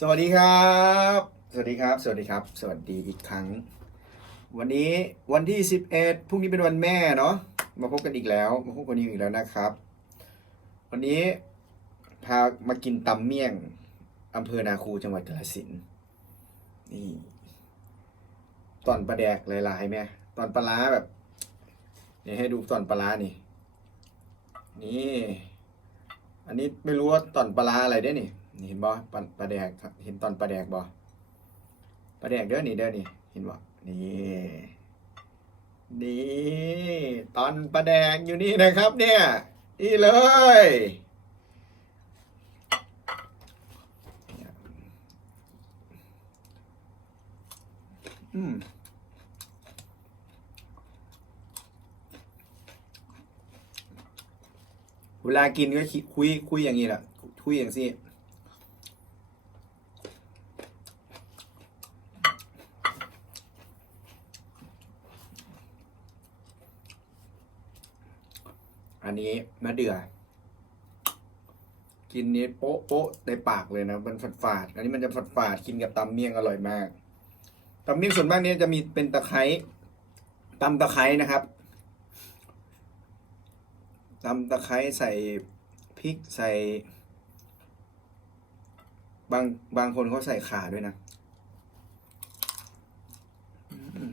สวัสดีครับ สวัสดีครับ สวัสดีครับ สวัสดีอีกครั้ง วันนี้วันที่ 11พรุ่งนี้เป็นวันแม่เนาะ มาพบกันอีกแล้ว มาพบกันอีกแล้วนะครับ วันนี้พามากินตำเมี่ยงอำเภอนาคูจังหวัดกาฬสินธุ์นี่ตอนปลาแดกลายๆแม่ตอนปลาร้าแบบนี่ให้ดูตอนปลาร้านี่ นี่ อันนี้ไม่รู้ว่าตอนปลาร้าอะไรเด้นี่ นี่เห็นบ่ปลาปลาแดกเห็นตอนปลาแดกบ่ปลาแดกเด้อนี่เด้อนี่เห็นบ่นี่นี่ตอนปลาแดกอยู่นี่นะครับ เนี่ยนี่เลยอืมเวลากินก็คุยคุยอย่างนี้แหละคุยอย่างสิ อันนี้มะเดื่อ กินนี้โป๊ะโป๊ะในปากเลยนะมันฝาดฝาดอันนี้มันจะฝาดฝาดกินกับตำเมี่ยงอร่อยมากตำเมี่ยงส่วนมากเนี้จะมีเป็นตะไคร้ตำตะไคร้นะครับตำตะไคร้ใส่พริกใส่ บางบางคนเขาใส่ข่าด้วยนะอืม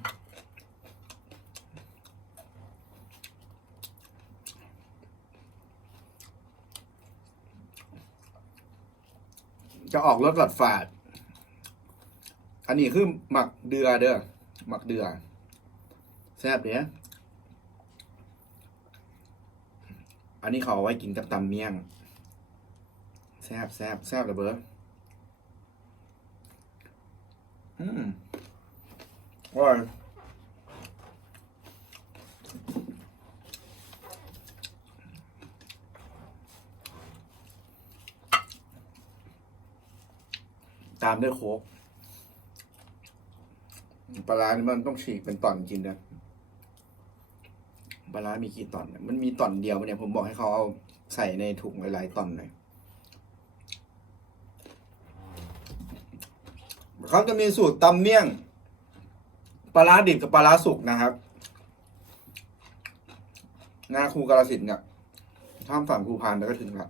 จะออกรสฝาดฝาด อันนี้คือหมักเดือเด้อหมักเดือแซ่บเนี้ยอันนี้เขาเอาไว้กินกับตำเมี่ยง แซ่บแซ่บแซ่บเลยเบ้ออืมอร่อย ตามด้วยโค้กปลาร้านี่มันต้องฉีกเป็นตอนกินนะปลาร้ามีกี่ตอน มันมีตอนเดียวเนี่ย ผมบอกให้เขาเอาใส่ในถุงหลายๆตอนเลยเขาจะมีสูตรตำเมี่ยงปลาร้าดิบกับปลาร้าสุกนะครับนาครูกาลสินธุ์เนี่ยข้ามฝั่งภูพานแล้วก็ถึงละ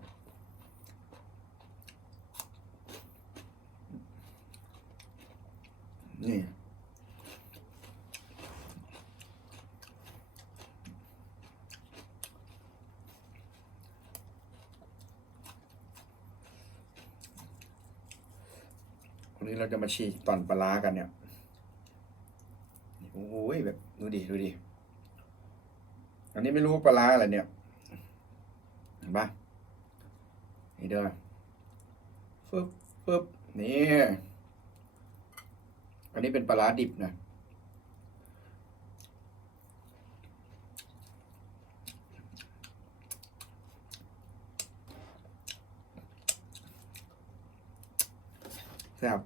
นี่ วันนี้เราจะมาฉีกตอนปลาร้ากันเนี่ย โอ้ยแบบดูดิดูดิอันนี้ไม่รู้ปลาร้าอะไรเนี่ยเห็นปะนี่เด้อฟึบฟึบนี่ อันนี้เป็นปลาดิบนะแซ่บ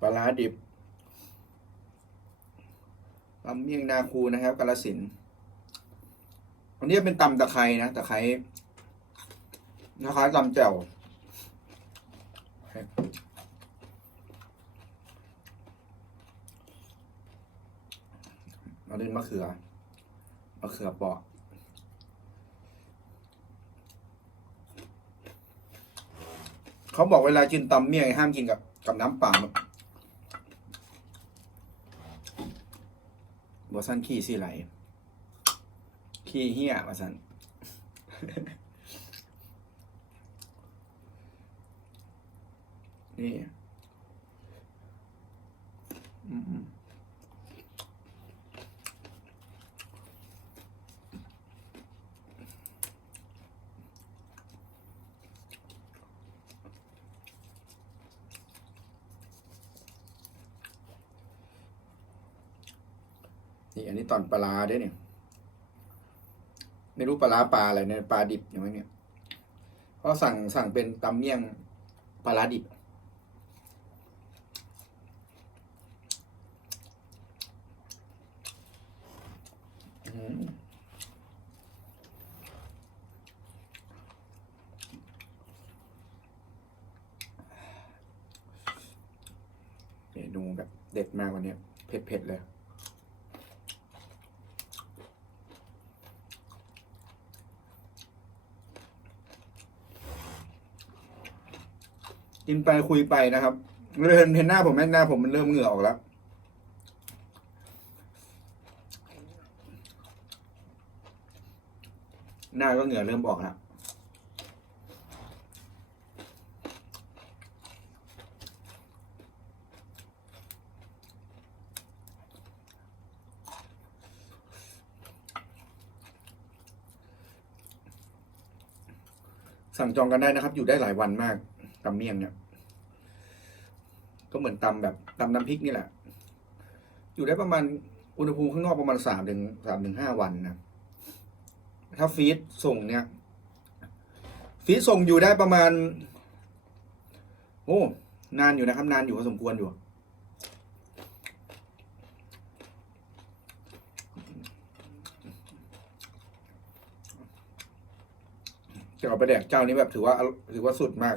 ปลาดิบตำเมี่ยงนาคูนะครับกาลสินอันนี้เป็นตำตะไคร้นะตะไคร้ตะคร้ตำแจ่ว เราเล่นมะเขือมะเขือเปาะเขาบอกเวลากินตำเมี่ยงห้ามกินกับกับน้ำเปล่าบอสันขี้สิไหล ขี้เหี้ยมาสันนี่อืม นี่อันนี้ตอนปลาด้วยเนี่ย ไม่รู้ปลาปลาอะไรเนี่ยปลาดิบอย่างเนี่ยเขาสั่งสั่งเป็นตำเมี่ยงปลาดิบ เมนูแบบเด็ดมากวันนี้เผ็ดๆเลย กินไปคุยไปนะครับเห็นเห็นหน้าผมไหมหน้าผมมันเริ่มเหงื่อออกแล้วหน้าก็เหงื่อเริ่มออกแล้วสั่งจองกันได้นะครับ อยู่ได้หลายวันมาก ตำเมี่ยงเนี่ย ก็เหมือนตำแบบตำน้ำพริกนี่แหละ อยู่ได้ประมาณอุณหภูมิข้างนอกประมาณสามถึงสามถึงห้าวันนะ ถ้าฟีดส่งเนี่ยฟีดส่งอยู่ได้ประมาณ โอ้ นานอยู่นะครับ นานอยู่พอสมควรอยู่จะเอาไปแดกเจ้านี้แบบถือว่าถือว่าสุดมาก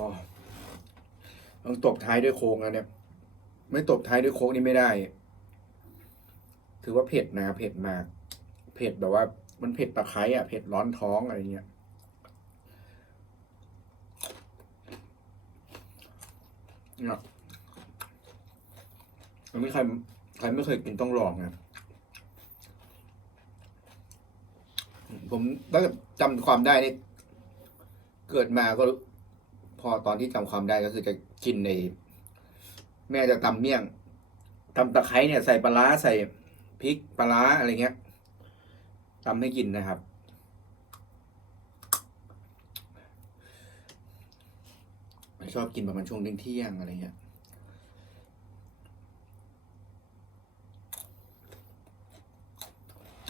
อ๋อต้องตบท้ายด้วยโค้งแล้วเนี่ย ไม่ตบท้ายด้วยโค้งนี่ไม่ได้ ถือว่าเผ็ดนะเผ็ดมาก เผ็ดแบบว่า มันเผ็ดตะไคร้อะ เผ็ดร้อนท้องอะไรเงี้ย เนี่ยมันไม่ใครใครไม่เคยกินต้องลองนะผมตั้งแต่จำความได้นี่เกิดมาก็ พอตอนที่จำความได้ก็คือจะกินใน แม่จะตำเมี่ยงตำตะไคร้เนี่ยใส่ปลาร้าใส่พริกปลาร้าอะไรเงี้ยตำให้กินนะครับ ชอบกินประมาณช่วงเที่ยงอะไรเงี้ย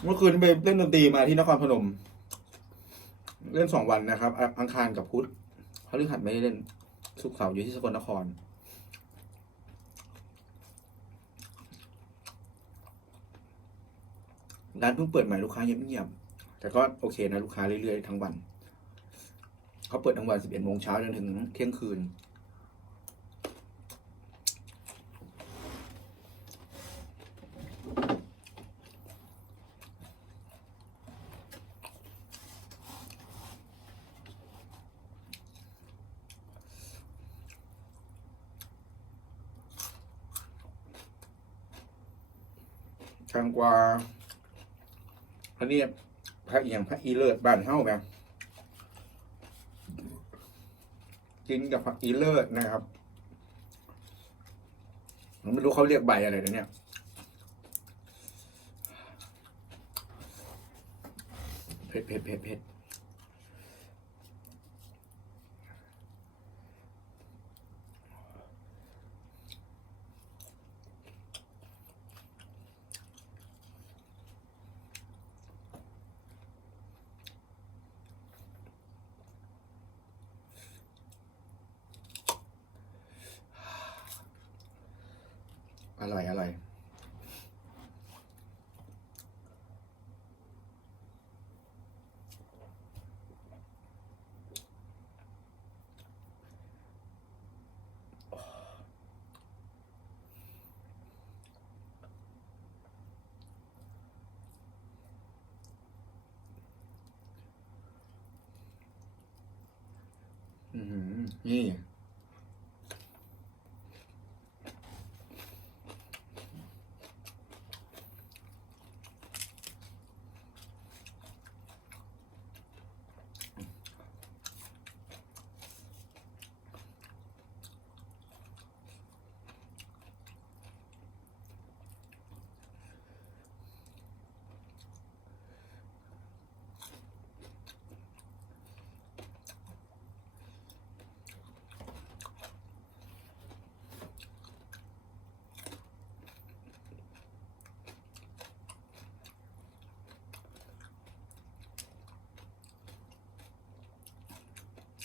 เมื่อคืนไปเล่นดนตรีมาที่นครพนม เล่นสองวันนะครับ อังคารกับพุธ พฤหัสไม่ได้เล่นสุกเสาร์อยู่ที่สกลนคร ร้านเพิ่งเปิดใหม่ลูกค้าเงียบๆแต่ก็โอเคนะลูกค้าเรื่อยๆทั้งวัน เขาเปิดทั้งวัน 11โมงเช้าจนถึงเที่ยงคืน ทางกว่าอันนี้พระเอียงพระอีเลิศบ้านเฮ้าแบบกินกับพระอีเลิศนะครับผมไม่รู้เขาเรียกใบอะไรนะเนี่ย เผ็ดเผ็ดเผ็ดเผ็ด ร่อย อร่อย อือหือนี่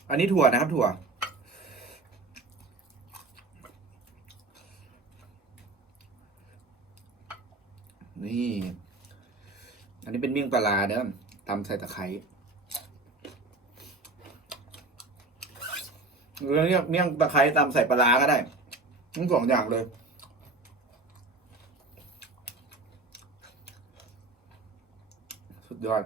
อันนี้ถั่วนะครับ ถั่ว นี่ อันนี้เป็นเมี่ยงปลาเด้อตำใส่ตะไคร้หรือเรียกเมี่ยงตะไคร้ตำใส่ปลาก็ได้ทั้งสองอย่างเลยสุดยอด